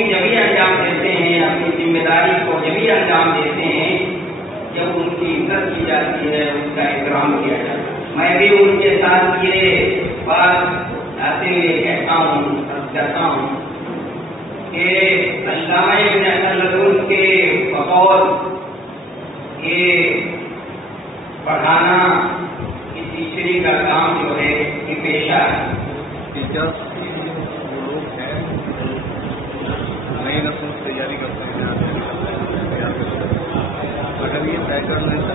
Duty جبھی انجام دیتے ہیں، اپنی ذمہ داری کو جبھی انجام دیتے ہیں جب ان کی عزت کی جاتی ہے، ان کا احترام کیا جاتا ہے۔ میں بھی ان کے ساتھ یہ بات آتے ہوئے کہتا ہوں کہ علامہ ابن خلدون کے بقول یہ پڑھانا اس ٹیچری کا کام جو ہے یہ پیشہ ہے۔ ٹیچرس وہ لوگ ہیں نئی نسل تیاری کرتے ہیں، اگر یہ طے کر لیں